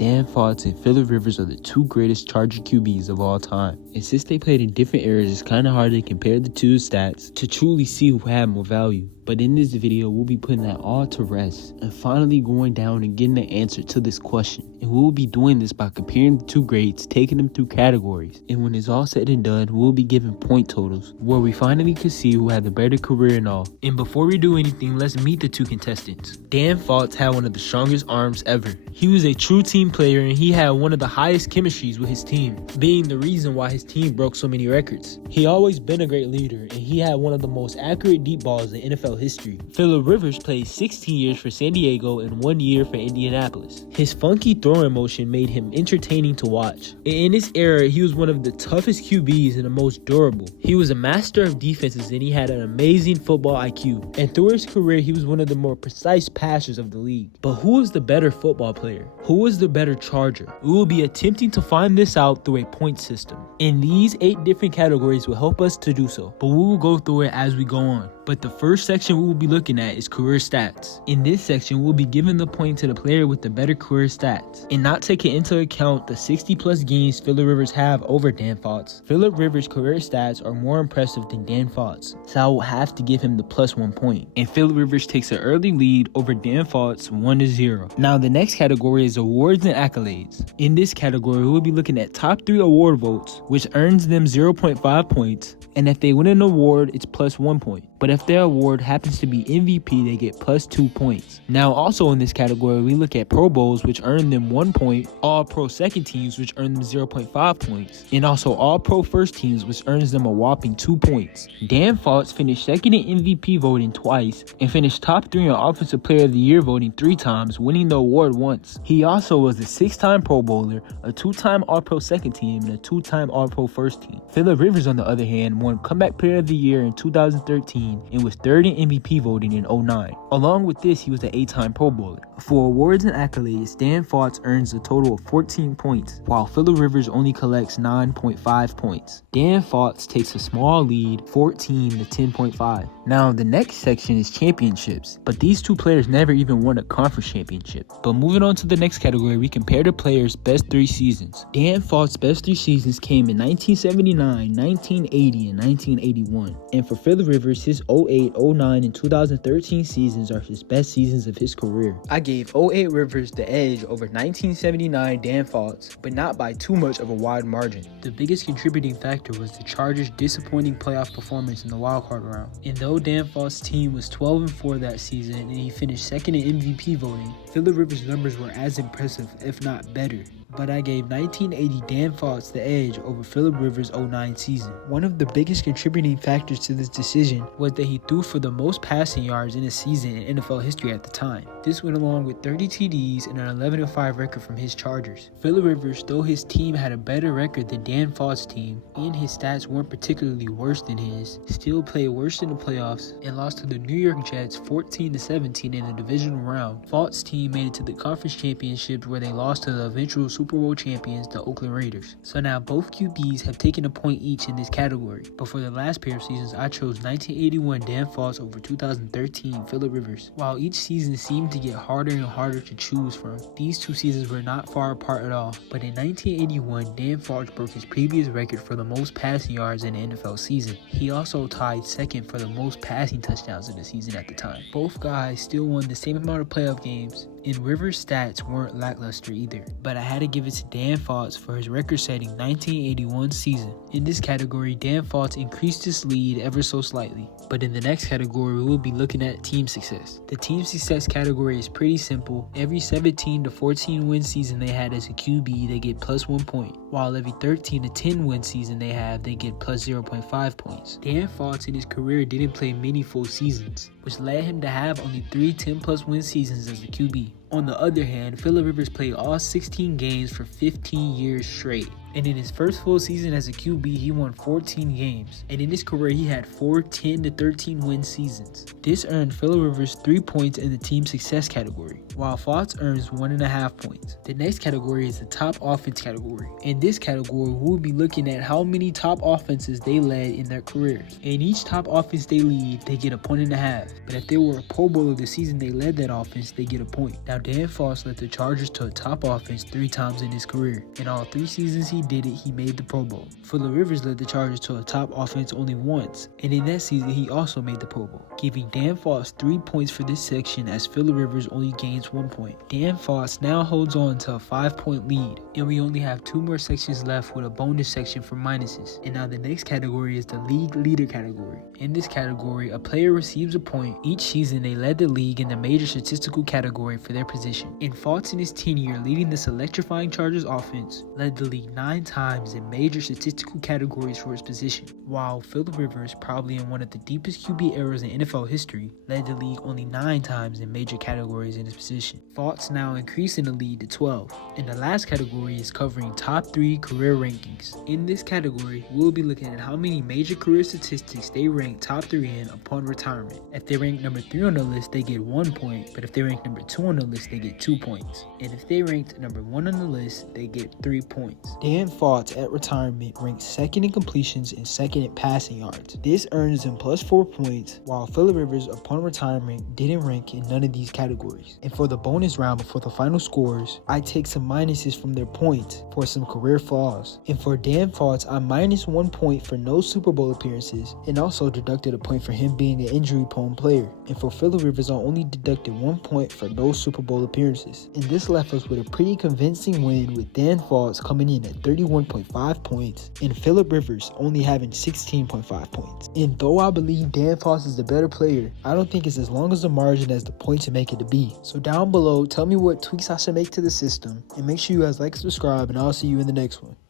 Dan Fouts and Phillip Rivers are the two greatest Charger QBs of all time. And since they played in different eras, it's kind of hard to compare the two stats to truly see who had more value. But in this video, we'll be putting that all to rest and finally going down and getting the answer to this question. And we'll be doing this by comparing the two grades, taking them through categories. And when it's all said and done, we'll be giving point totals where we finally can see who had the better career and all. And before we do anything, let's meet the two contestants. Dan Fouts had one of the strongest arms ever. He was a true team player and he had one of the highest chemistries with his team, being the reason why his team broke so many records. He always been a great leader and he had one of the most accurate deep balls in NFL history. Phillip Rivers played 16 years for San Diego and 1 year for Indianapolis. His funky throwing motion made him entertaining to watch. And in this era, he was one of the toughest QBs and the most durable. He was a master of defenses and he had an amazing football IQ. And through his career, he was one of the more precise passers of the league. But who was the better football player? Who was the better Charger? We will be attempting to find this out through a point system. And these 8 different categories will help us to do so, but we will go through it as we go on. But the first section we will be looking at is career stats. In this section, we'll be giving the point to the player with the better career stats and not taking into account the 60 plus games Phillip Rivers have over Dan Fouts. Phillip Rivers' career stats are more impressive than Dan Fouts, so I will have to give him the +1 point. And Phillip Rivers takes an early lead over Dan Fouts 1-0. Now the next category is awards and accolades. In this category, we'll be looking at top 3 award votes, which earns them 0.5 points, and if they win an award, it's +1 point. But if their award happens to be MVP, they get +2 points. Now also in this category, we look at Pro Bowls, which earn them 1 point, All Pro second teams, which earn them 0.5 points, and also All Pro first teams, which earns them a whopping 2 points. Dan Fouts finished second in MVP voting twice, and finished top 3 in Offensive Player of the Year voting 3 times, winning the award once. He also was a 6-time Pro Bowler, a 2-time All Pro second team, and a 2-time All Pro first team. Phillip Rivers, on the other hand, won Comeback Player of the Year in 2013, and was 3rd in MVP voting in 2009. Along with this, he was an 8-time Pro Bowler. For awards and accolades, Dan Fouts earns a total of 14 points, while Phillip Rivers only collects 9.5 points. Dan Fouts takes a small lead, 14 to 10.5. Now, the next section is championships, but these two players never even won a conference championship. But moving on to the next category, we compare the players' best 3 seasons. Dan Fouts' best 3 seasons came in 1979, 1980, and 1981. And for Phillip Rivers, his 08, 09, and 2013 seasons are his best seasons of his career. I gave 08 Rivers the edge over 1979 Dan Fouts, but not by too much of a wide margin. The biggest contributing factor was the Chargers' disappointing playoff performance in the wildcard round. And though Dan Fouts' team was 12-4 that season and he finished second in MVP voting, Phillip Rivers' numbers were as impressive, if not better. But I gave 1980 Dan Fouts the edge over Phillip Rivers' 09 season. One of the biggest contributing factors to this decision was that he threw for the most passing yards in a season in NFL history at the time. This went along with 30 TDs and an 11-5 record from his Chargers. Phillip Rivers, though his team had a better record than Dan Fouts' team, and his stats weren't particularly worse than his, still played worse in the playoffs and lost to the New York Jets 14-17 in the divisional round. Fouts' team made it to the conference championships where they lost to the eventual Super Bowl champions, the Oakland Raiders. So now both QBs have taken a point each in this category. But for the last pair of seasons, I chose 1981 Dan Fouts over 2013 Phillip Rivers. While each season seemed to get harder and harder to choose from, these two seasons were not far apart at all. But in 1981, Dan Fouts broke his previous record for the most passing yards in an NFL season. He also tied second for the most passing touchdowns in the season at the time. Both guys still won the same amount of playoff games, and Rivers' stats weren't lackluster either. But I had to give it to Dan Fouts for his record-setting 1981 season. In this category, Dan Fouts increased his lead ever so slightly. But in the next category, we will be looking at team success. The team success category is pretty simple. Every 17 to 14 win season they had as a QB, they get +1 point. While every 13 to 10 win season they have, they get +0.5 points. Dan Fouts in his career didn't play many full seasons, which led him to have only 3 10+ win seasons as a QB. On the other hand, Phillip Rivers played all 16 games for 15 years straight. And in his first full season as a QB, he won 14 games. And in his career, he had 4 10 to 13 win seasons. This earned Phillip Rivers 3 points in the team success category, while Fouts earns 1.5 points. The next category is the top offense category. In this category, we'll be looking at how many top offenses they led in their careers. In each top offense they lead, they get 1.5 points. But if they were a Pro Bowler the season they led that offense, they get 1 point. Now Dan Fouts led the Chargers to a top offense 3 times in his career. In all 3 seasons he did it, he made the Pro Bowl. Phillip Rivers led the Chargers to a top offense only once, and in that season he also made the Pro Bowl, giving Dan Fouts 3 points for this section as Phillip Rivers only gains 1 point. Dan Fouts now holds on to a 5-point lead, and we only have 2 more sections left with a bonus section for minuses. And now the next category is the league leader category. In this category, a player receives a point. Each season they led the league in the major statistical category for their position. And Fouts in his tenure leading this electrifying Chargers offense led the league 9 times in major statistical categories for his position, while Phillip Rivers, probably in one of the deepest QB eras in NFL history, led the league only 9 times in major categories in his position. Fouts now increasing the lead to 12. And the last category is covering top 3 career rankings. In this category, we'll be looking at how many major career statistics they rank top 3 in upon retirement. If they rank number 3 on the list, they get 1 point, but if they rank number 2 on the list, they get 2 points. And if they ranked number 1 on the list, they get 3 points. Dan Fouts at retirement ranks 2nd in completions and 2nd in passing yards. This earns him plus 4 points, while Phillip Rivers upon retirement didn't rank in none of these categories. And for the bonus round before the final scores, I take some minuses from their points for some career flaws. And for Dan Fouts, I minus 1 point for no Super Bowl appearances, and also deducted a point for him being an injury-prone player. And for Phillip Rivers, I only deducted 1 point for no Super Bowl appearances. And this left us with a pretty convincing win, with Dan Fouts coming in at 31.5 points and Phillip Rivers only having 16.5 points. And though I believe Dan Fouts is the better player, I don't think it's as long as the margin as the points to make it to be. So down below, tell me what tweaks I should make to the system, and make sure you guys like and subscribe, and I'll see you in the next one.